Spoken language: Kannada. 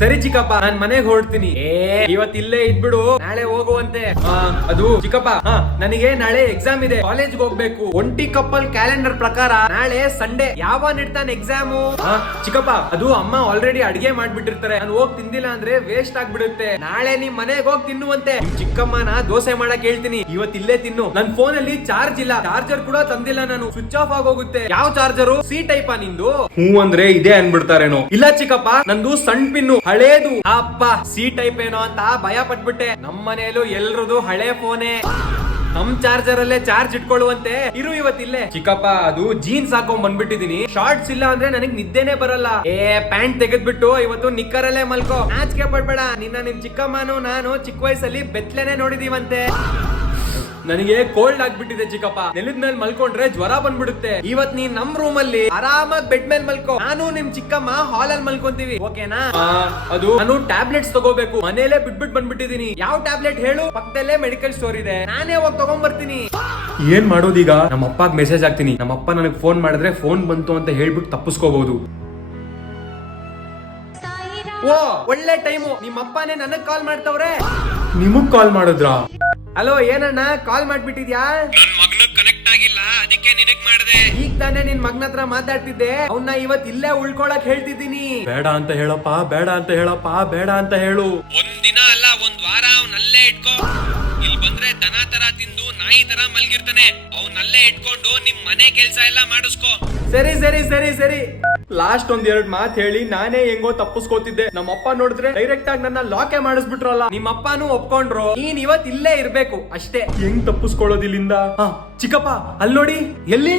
ಸರಿ ಚಿಕ್ಕಪ್ಪ, ನಾನ್ ಮನೆಗೆ ಹೊರಡ್ತೀನಿ. ಇವತ್ ಇಲ್ಲೇ ಇದ್ಬಿಡು, ನಾಳೆ ಹೋಗುವಂತೆ. ಅದು ಚಿಕ್ಕಪ್ಪ, ನನಗೆ ನಾಳೆ ಎಕ್ಸಾಮ್ ಇದೆ, ಕಾಲೇಜ್ಗೆ ಹೋಗ್ಬೇಕು. ಒಂಟಿ ಕಪ್ಪಲ್ ಕ್ಯಾಲೆಂಡರ್ ಪ್ರಕಾರ ನಾಳೆ ಸಂಡೇ. ಯಾವ ಇಡ್ತಾನೆ ಎಕ್ಸಾಮು? ಚಿಕ್ಕಪ್ಪ, ಅದು ಅಮ್ಮ ಆಲ್ರೆಡಿ ಅಡಿಗೆ ಮಾಡ್ಬಿಟ್ಟಿರ್ತಾರೆ. ನಾನು ಹೋಗಿ ತಿಂದಿಲ್ಲ ಅಂದ್ರೆ ವೇಸ್ಟ್ ಆಗ್ಬಿಡುತ್ತೆ. ನಾಳೆ ನಿಮ್ ಮನೆಗೆ ಹೋಗಿ ತಿನ್ನುವಂತೆ. ಚಿಕ್ಕಮ್ಮನ ದೋಸೆ ಮಾಡಕ್ ಹೇಳ್ತೀನಿ, ಇವತ್ ಇಲ್ಲೇ ತಿನ್ನು. ನನ್ ಫೋನ್ ಅಲ್ಲಿ ಚಾರ್ಜ್ ಇಲ್ಲ, ಚಾರ್ಜರ್ ಕೂಡ ತಂದಿಲ್ಲ ನಾನು, ಸ್ವಿಚ್ ಆಫ್ ಆಗೋಗುತ್ತೆ. ಯಾವ ಚಾರ್ಜರು? ಸಿ ಟೈಪ್ ನಿಂದು? ಹೂ ಅಂದ್ರೆ ಇದೇ ಅನ್ಬಿಡ್ತಾರೇನೋ. ಇಲ್ಲ ಚಿಕ್ಕಪ್ಪ, ನಂದು ಸಣ್ಣ ಪಿನ್ನು, ಹಳೇದು. ಅಪ್ಪ, ಸಿ ಟೈಪ್ ಏನೋ ಅಂತ ಭಯ ಪಟ್ಬಿಟ್ಟೆ. ನಮ್ಮ ಮನೆಯಲ್ಲೂ ಎಲ್ರದು ಹಳೆ ಫೋನೇ. ನಮ್ ಚಾರ್ಜರ್ ಅಲ್ಲೇ ಚಾರ್ಜ್ ಇಟ್ಕೊಳ್ಳುವಂತೆ. ಇರು ಇವತ್ತಿಲ್ಲೇ. ಚಿಕ್ಕಪ್ಪ, ಅದು ಜೀನ್ಸ್ ಹಾಕೊಂಡ್ ಬಂದ್ಬಿಟ್ಟಿದೀನಿ. ಶಾರ್ಟ್ಸ್ ಇಲ್ಲ ಅಂದ್ರೆ ನನಗ್ ನಿದ್ದೆನೆ ಬರಲ್ಲ. ಪ್ಯಾಂಟ್ ತೆಗೆದ್ಬಿಟ್ಟು ಇವತ್ತು ನಿಕ್ಕರಲ್ಲೇ ಮಲ್ಕೋ. ನಾಚಿಕೆ ಪಡ್ಬೇಡ. ನಿಮ್ ಚಿಕ್ಕಮ್ಮನು ನಾನು ಚಿಕ್ಕ ವಯಸ್ಸಲ್ಲಿ ಬೆತ್ತಲೇನೆ ನೋಡಿದೀವಂತೆ. ನನಗೆ ಕೋಲ್ಡ್ ಆಗ್ಬಿಟ್ಟಿದೆ ಚಿಕ್ಕಪ್ಪ. ನೆಲದ ಮೇಲೆ ಮಲ್ಕೊಂಡ್ರೆ ಜ್ವರ ಬಂದ್ಬಿಡುತ್ತೆ. ಇವತ್ ನೀನ್ ನಮ್ ರೂಮ್ ಅಲ್ಲಿ ಆರಾಮಾಗಿ ಬೆಡ್ ಮೇಲೆ ಮಲ್ಕೋ, ನಾನು ನಿಮ್ ಚಿಕ್ಕಮ್ಮ ಹಾಲ್ ಅಲ್ಲಿ ಮಲ್ಕೊಂತೀವಿ, ಓಕೆನಾ? ಅದು ನಾನು ಟ್ಯಾಬ್ಲೆಟ್ಸ್ ತಗೋಬೇಕು, ಮನೇಲೆ ಬಿಟ್ಬಿಟ್ಟು ಬಂದ್ಬಿಟ್ಟಿದೀನಿ. ಯಾವ ಟ್ಯಾಬ್ಲೆಟ್ ಹೇಳು? ಪಕ್ಕದಲ್ಲೇ ಮೆಡಿಕಲ್ ಸ್ಟೋರ್ ಇದೆ, ನಾನೇ ಹೋಗಿ ತಗೊಂಡ್ ಬರ್ತೀನಿ. ಏನ್ ಮಾಡೋದೀಗ? ನಮ್ಮ ಅಪ್ಪಗ್ ಮೆಸೇಜ್ ಹಾಕ್ತೀನಿ. ನಮ್ಮ ಅಪ್ಪ ನನಗ್ ಫೋನ್ ಮಾಡಿದ್ರೆ ಫೋನ್ ಬಂತು ಅಂತ ಹೇಳ್ಬಿಟ್ಟು ತಪ್ಪಿಸ್ಕೋಬಹುದು. ಓ, ಒಳ್ಳೆ ಟೈಮು. ನಿಮ್ಮಪ್ಪನೇ ನನಗ್ ಕಾಲ್ ಮಾಡ್ತವ್ರೆ. ನಿಮಗ್ ಕಾಲ್ ಮಾಡಿದ್ರಾ? ಹಲೋ, ಏನಣ್ಣ ಕಾಲ್ ಮಾಡ್ಬಿಟ್ಟಿದ್ಯಾ? ನನ್ ಮಗನಿಗೆ ಕನೆಕ್ಟ್ ಆಗಿಲ್ಲ, ಅದಕ್ಕೆ ನಿನಗ್ ಮಾಡಿದೆ. ಈಗ ತಾನೇ ನಿನ್ ಮಗನ ಹತ್ರ ಮಾತಾಡ್ತಿದ್ದೆ. ಅವನ್ನ ಇವತ್ ಇಲ್ಲೇ ಉಳ್ಕೊಳಕ್ ಹೇಳ್ತಿದ್ದೀನಿ. ಬೇಡ ಅಂತ ಹೇಳಪ್ಪ, ಬೇಡ ಅಂತ ಹೇಳಪ್ಪ, ಬೇಡ ಅಂತ ಹೇಳು. ಒಂದ್ ದಿನ ಅಲ್ಲ, ಒಂದ್ ವಾರ ಅವನಲ್ಲೇ ಇಟ್ಕೋ. ಇಲ್ಲಿ ಬಂದ್ರೆ ದನ ತರ ತಿಂದು ನಾಯಿ ತರ ಮಲ್ಗಿರ್ತಾನೆ. ಅವನಲ್ಲೇ ಇಟ್ಕೊಂಡು ನಿಮ್ ಮನೆ ಕೆಲ್ಸ ಎಲ್ಲ ಮಾಡಿಸ್ಕೋ. ಸರಿ ಸರಿ ಸರಿ ಸರಿ. ಲಾಸ್ಟ್ ಒಂದ್ 2 ಮಾತು ಹೇಳಿ ನಾನೇ ಹೆಂಗೋ ತಪ್ಪಿಸ್ಕೋತಿದ್ದೆ. ನಮ್ಮಪ್ಪ ನೋಡಿದ್ರೆ ಡೈರೆಕ್ಟ್ ಆಗಿ ನನ್ನ ಲಾಕೆ ಮಾಡಿಸ್ಬಿಟ್ರಲ್ಲ. ನಿಮ್ಮಪ್ಪನೂ ಒಪ್ಕೊಂಡ್ರು. ನೀನ್ ಇವತ್ ಇಲ್ಲೇ ಇರ್ಬೇಕು ಅಷ್ಟೇ. ಹೆಂಗ್ ತಪ್ಪಿಸ್ಕೊಳ್ಳೋದಿಲ್ಲಿಂದ? ಚಿಕ್ಕಪ್ಪ, ಅಲ್ಲಿ ನೋಡಿ. ಎಲ್ಲಿ?